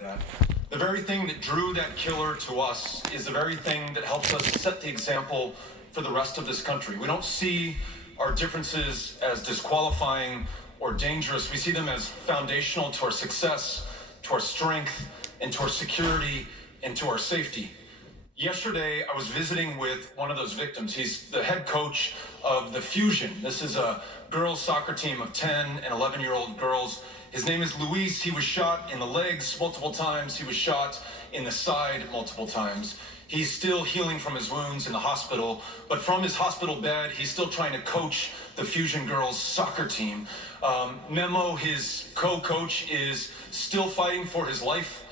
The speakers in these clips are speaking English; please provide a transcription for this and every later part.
that. The very thing that drew that killer to us is the very thing that helps us set the example for the rest of this country. We don't see our differences as disqualifying or dangerous. We see them as foundational to our success, to our strength, and to our security, and to our safety. Yesterday, I was visiting with one of those victims. He's the head coach of the Fusion. This is a girls' soccer team of 10 and 11-year-old girls. His name is Luis. He was shot in the legs multiple times. He was shot in the side multiple times. He's still healing from his wounds in the hospital, but from his hospital bed, he's still trying to coach the Fusion girls soccer team. Memo, his co-coach, is still fighting for his life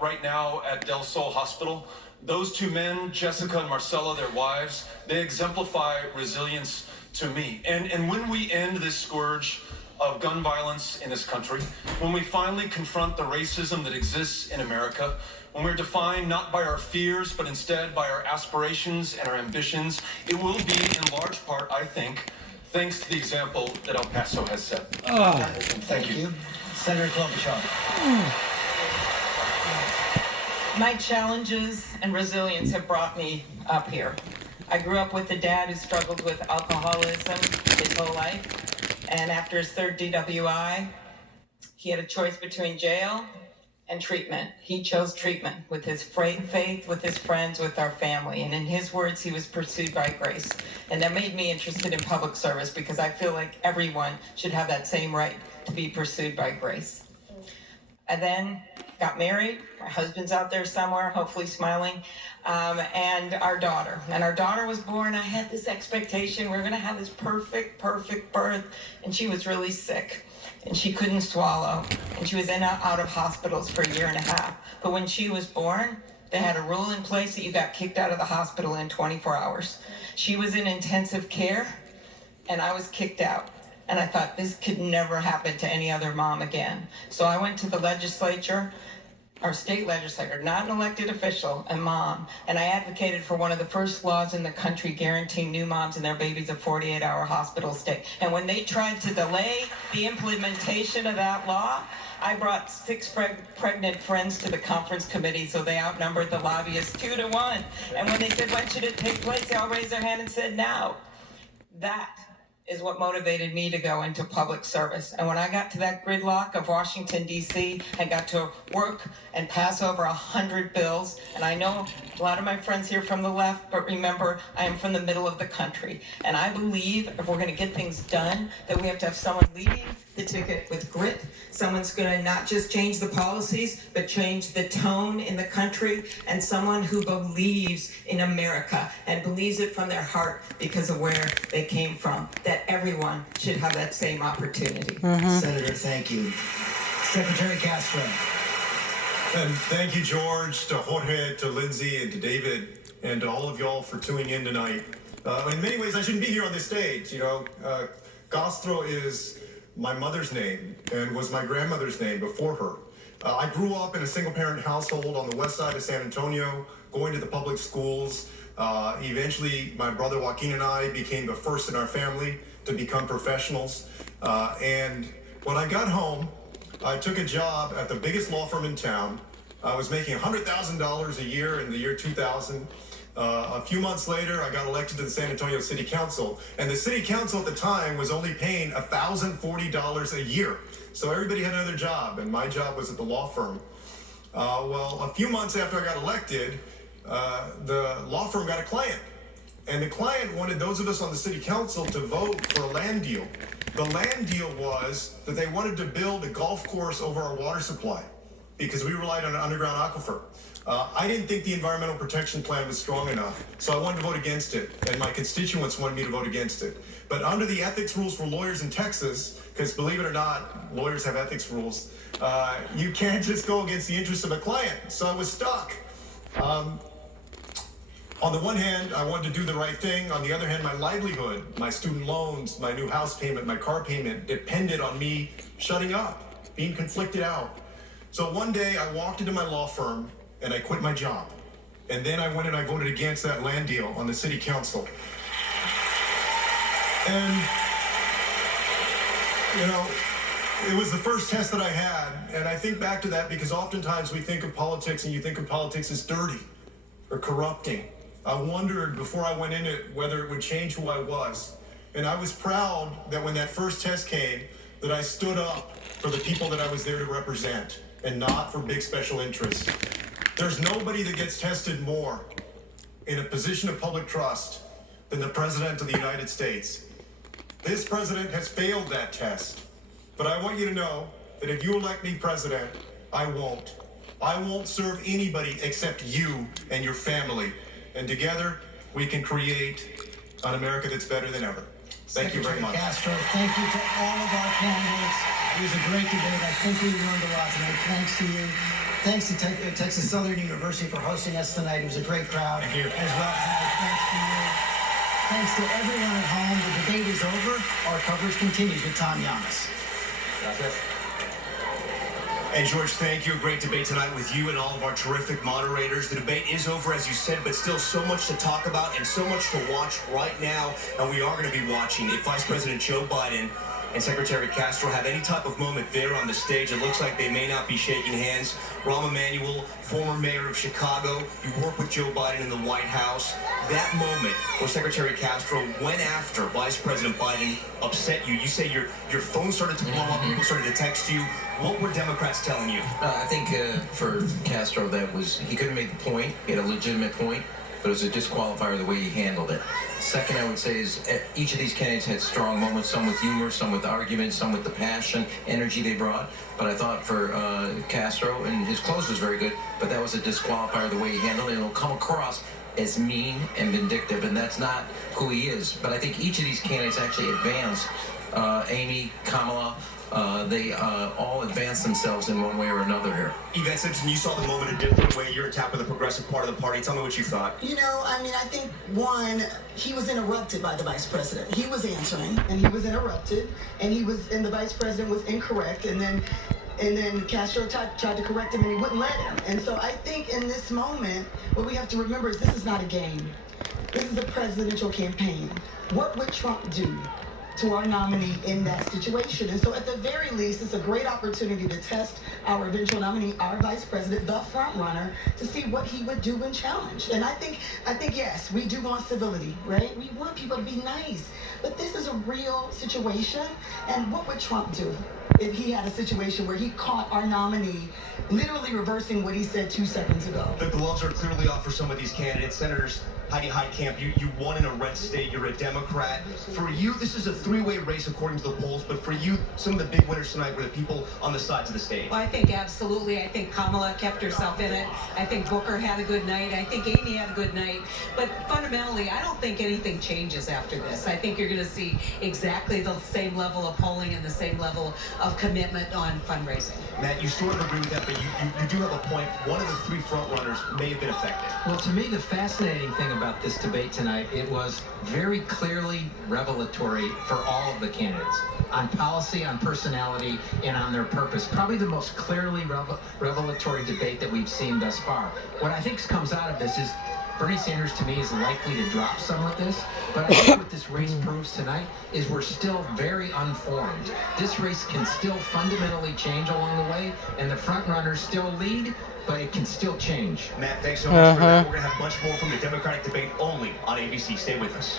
right now at Del Sol Hospital. Those two men, Jessica and Marcella, their wives, they exemplify resilience to me. And when we end this scourge of gun violence in this country, when we finally confront the racism that exists in America, when we're defined not by our fears, but instead by our aspirations and our ambitions, it will be in large part, I think, thanks to the example that El Paso has set. Thank you. Senator Klobuchar. My challenges and resilience have brought me up here. I grew up with a dad who struggled with alcoholism his whole life, and after his third DWI, he had a choice between jail and treatment. He chose treatment with his faith, with his friends, with our family, and in his words, he was pursued by grace. And that made me interested in public service because I feel like everyone should have that same right to be pursued by grace. I then got married. My husband's out there somewhere, hopefully smiling, and our daughter. And our daughter was born. I had this expectation we're going to have this perfect birth, and she was really sick, and she couldn't swallow, and she was in and out of hospitals for a year and a half. But when she was born, they had a rule in place that you got kicked out of the hospital in 24 hours. She was in intensive care, and I was kicked out. And I thought this could never happen to any other mom again. So I went to the legislature, our state legislator, not an elected official, a mom, and I advocated for one of the first laws in the country guaranteeing new moms and their babies a 48-hour hospital stay. And when they tried to delay the implementation of that law, I brought 6 pregnant friends to the conference committee, so they outnumbered the lobbyists 2-1. And when they said, when should it take place, they all raised their hand and said, now. That is what motivated me to go into public service. And when I got to that gridlock of Washington, D.C., I got to work and pass over 100 bills. And I know a lot of my friends here from the left, but remember, I am from the middle of the country. And I believe if we're going to get things done, that we have to have someone leading the ticket with grit. Someone's going to not just change the policies, but change the tone in the country, and someone who believes in America and believes it from their heart because of where they came from, that everyone should have that same opportunity. Senator, thank you. Secretary Castro. And thank you, George, to Jorge, to Lindsay, and to David, and to all of y'all for tuning in tonight. In many ways, I shouldn't be here on this stage. Castro is my mother's name and was my grandmother's name before her. I grew up in a single-parent household on the west side of San Antonio, going to the public schools. Eventually, my brother Joaquin and I became the first in our family to become professionals. And when I got home, I took a job at the biggest law firm in town. I was making $100,000 a year in the year 2000. A few months later, I got elected to the San Antonio City Council, and the City Council at the time was only paying $1,040 a year. So everybody had another job, and my job was at the law firm. Well, a few months after I got elected, the law firm got a client, and the client wanted those of us on the City Council to vote for a land deal. The land deal was that they wanted to build a golf course over our water supply because we relied on an underground aquifer. I didn't think the Environmental Protection Plan was strong enough, so I wanted to vote against it, and my constituents wanted me to vote against it. But under the ethics rules for lawyers in Texas, because believe it or not, lawyers have ethics rules, you can't just go against the interests of a client, so I was stuck. On the one hand, I wanted to do the right thing. On the other hand, my livelihood, my student loans, my new house payment, my car payment depended on me shutting up, being conflicted out. So one day I walked into my law firm and I quit my job. And then I went and I voted against that land deal on the City Council. And, It was the first test that I had, and I think back to that because oftentimes we think of politics and you think of politics as dirty or corrupting. I wondered before I went in it whether it would change who I was. And I was proud that when that first test came, that I stood up for the people that I was there to represent and not for big special interests. There's nobody that gets tested more in a position of public trust than the President of the United States. This president has failed that test. But I want you to know that if you elect me president, I won't. I won't serve anybody except you and your family. And together, we can create an America that's better than ever. Thank you very much. Castro, thank you to all of our candidates. It was a great debate. I think we learned a lot tonight. Thanks to you. Thanks to Texas Southern University for hosting us tonight. It was a great crowd. Thank you. As well. Thanks to you. Thanks to everyone at home. The debate is over. Our coverage continues with Tom Llamas. And George, thank you. A great debate tonight with you and all of our terrific moderators. The debate is over, as you said, but still so much to talk about and so much to watch right now. And we are going to be watching. If Vice President Joe Biden and Secretary Castro have any type of moment there on the stage, it looks like they may not be shaking hands. Rahm Emanuel, former mayor of Chicago, you work with Joe Biden in the White House. That moment where Secretary Castro went after Vice President Biden upset you. You say your phone started to blow up, people started to text you. What were Democrats telling you? I think for Castro, he could have made the point. He had a legitimate point, but it was a disqualifier the way he handled it. Second, I would say is each of these candidates had strong moments, some with humor, some with arguments, some with the passion, energy they brought. But I thought for Castro, and his close was very good, but that was a disqualifier the way he handled it. And it'll come across as mean and vindictive, and that's not who he is. But I think each of these candidates actually advanced. Amy, Kamala, they all advanced themselves in one way or another here. Yvette Simpson, you saw the moment a different way. You're a top of the progressive part of the party. Tell me what you thought. You know, I mean, I think, one, he was interrupted by the vice president. He was answering, and he was interrupted, and the vice president was incorrect, and then Castro tried to correct him, and he wouldn't let him. And so I think in this moment, what we have to remember is this is not a game. This is a presidential campaign. What would Trump do to our nominee in that situation? And so at the very least, it's a great opportunity to test our eventual nominee, our vice president, the front runner, to see what he would do when challenged. And I think yes, we do want civility, right? We want people to be nice. But this is a real situation. And what would Trump do if he had a situation where he caught our nominee literally reversing what he said 2 seconds ago? The gloves are clearly off for some of these candidates. Senators Heidi Heitkamp, you won in a red state. You're a Democrat. For you, this is a three-way race according to the polls. But for you, some of the big winners tonight were the people on the sides of the stage. Well, I think absolutely. I think Kamala kept herself in it. I think Booker had a good night. I think Amy had a good night. But fundamentally, I don't think anything changes after this. I think you're going to see exactly the same level of polling and the same level of commitment on fundraising. Matt, you sort of agree with that, but you do have a point. One of the three front runners may have been affected. Well, to me, the fascinating thing about this debate tonight, it was very clearly revelatory for all of the candidates on policy, on personality, and on their purpose. Probably the most clearly revelatory debate that we've seen thus far. What I think comes out of this is Bernie Sanders, to me, is likely to drop some of this, but I think what this race proves tonight is we're still very unformed. This race can still fundamentally change along the way, and the front runners still lead, but it can still change. Matt, thanks so much for that. We're going to have much more from the Democratic debate only on ABC. Stay with us.